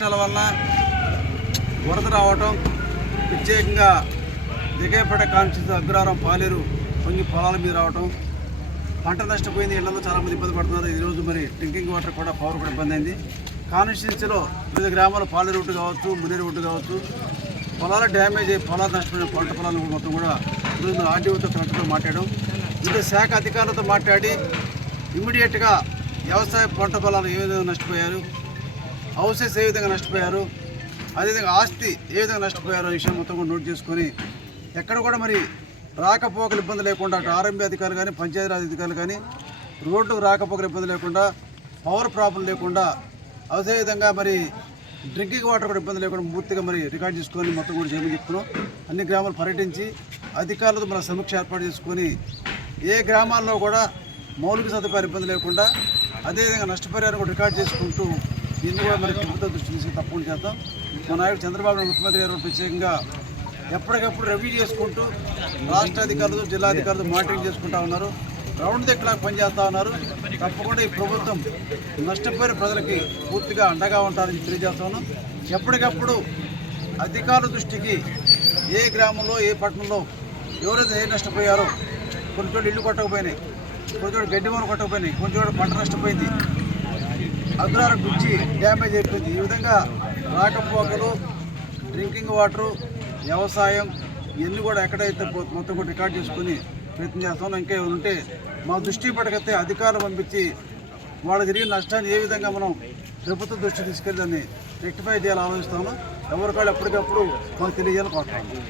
వర్షాల వల్ల వరద రావటం ప్రత్యేకంగా దిగేపేట కాన్షియస్ అగ్రహారం పాలేరు పొంగి పొలాల మీద రావటం పంట నష్టపోయింది ఇళ్ళలో చాలామంది ఇబ్బంది పడుతున్నారు. ఈరోజు మరి డ్రింకింగ్ వాటర్ కూడా పవర్ కూడా ఇబ్బంది అయింది. కాన్స్టిట్యూన్సీలో వివిధ గ్రామాలు పాలేరు రూట్ కావచ్చు మునేరు రూట్ కావచ్చు పొలాలు డ్యామేజ్ అయ్యి పొలాలు నష్టపోయిన పంట పొలాలు మొత్తం కూడా ఈరోజు ఆర్టీఓతో కలెక్టర్తో మాట్లాడడం వివిధ శాఖ అధికారులతో మాట్లాడి ఇమీడియట్గా వ్యవసాయ పంట పొలాలు ఏ విధంగా నష్టపోయారు హౌసెస్ ఏ విధంగా నష్టపోయారు అదేవిధంగా ఆస్తి ఏ విధంగా నష్టపోయారో విషయం మొత్తం కూడా నోట్ చేసుకొని ఎక్కడ కూడా మరి రాకపోకలు ఇబ్బంది లేకుండా అటు ఆర్ఎంబీ అధికారులు కానీ పంచాయతీరాజ్ అధికారులు కానీ రోడ్డు రాకపోకలు ఇబ్బంది లేకుండా పవర్ ప్రాబ్లం లేకుండా అదేవిధంగా మరి డ్రింకింగ్ వాటర్ కూడా ఇబ్బంది లేకుండా పూర్తిగా మరి రికార్డ్ చేసుకొని మొత్తం కూడా చేయమని చెప్తున్నాం అన్ని గ్రామాలు పర్యటించి అధికారులతో మన సమీక్ష ఏర్పాటు చేసుకొని ఏ గ్రామాల్లో కూడా మౌలిక సదుపాయాలు ఇబ్బంది లేకుండా అదేవిధంగా నష్టపరిహారం కూడా రికార్డ్ చేసుకుంటూ దీన్ని కూడా మరి ప్రభుత్వం దృష్టి తీసుకుని తప్పకుండా చేద్దాం. మా నాయకుడు చంద్రబాబు నాయుడు ముఖ్యమంత్రి గారు ప్రత్యేకంగా ఎప్పటికప్పుడు రివ్యూ చేసుకుంటూ రాష్ట్ర అధికారులు జిల్లా అధికారులు మానిటరింగ్ చేసుకుంటా ఉన్నారు. రౌండ్ దగ్గర పనిచేస్తూ ఉన్నారు. తప్పకుండా ఈ ప్రభుత్వం నష్టపోయిన ప్రజలకి పూర్తిగా అండగా ఉంటారని తెలియజేస్తాను ఎప్పటికప్పుడు అధికారుల దృష్టికి ఏ గ్రామంలో ఏ పట్టణంలో ఎవరైతే ఏ నష్టపోయారో కొన్ని చోట్ల ఇల్లు కొట్టకపోయినాయి కొన్ని చోట్ల గడ్డి వన కొట్టకపోయినాయి కొన్ని పంట నష్టపోయింది అగ్రహారం బ్రిడ్జి డ్యామేజ్ అయిపోయింది. ఈ విధంగా రాకపోకలు డ్రింకింగ్ వాటరు వ్యవసాయం ఇవన్నీ కూడా ఎక్కడైతే మొత్తం కూడా రికార్డ్ చేసుకుని ప్రయత్నం చేస్తాం ఇంకా ఉంటే మా దృష్టి పడకతే అధికారులు పంపించి వాళ్ళ జరిగిన నష్టాన్ని ఏ విధంగా మనం ప్రభుత్వ దృష్టి తీసుకెళ్ళి దాన్ని రెక్టిఫై చేయాలని ఆలోచిస్తాము ఎవరికాళ్ళు ఎప్పటికప్పుడు మాకు తెలియజేయాలని కోరుతాము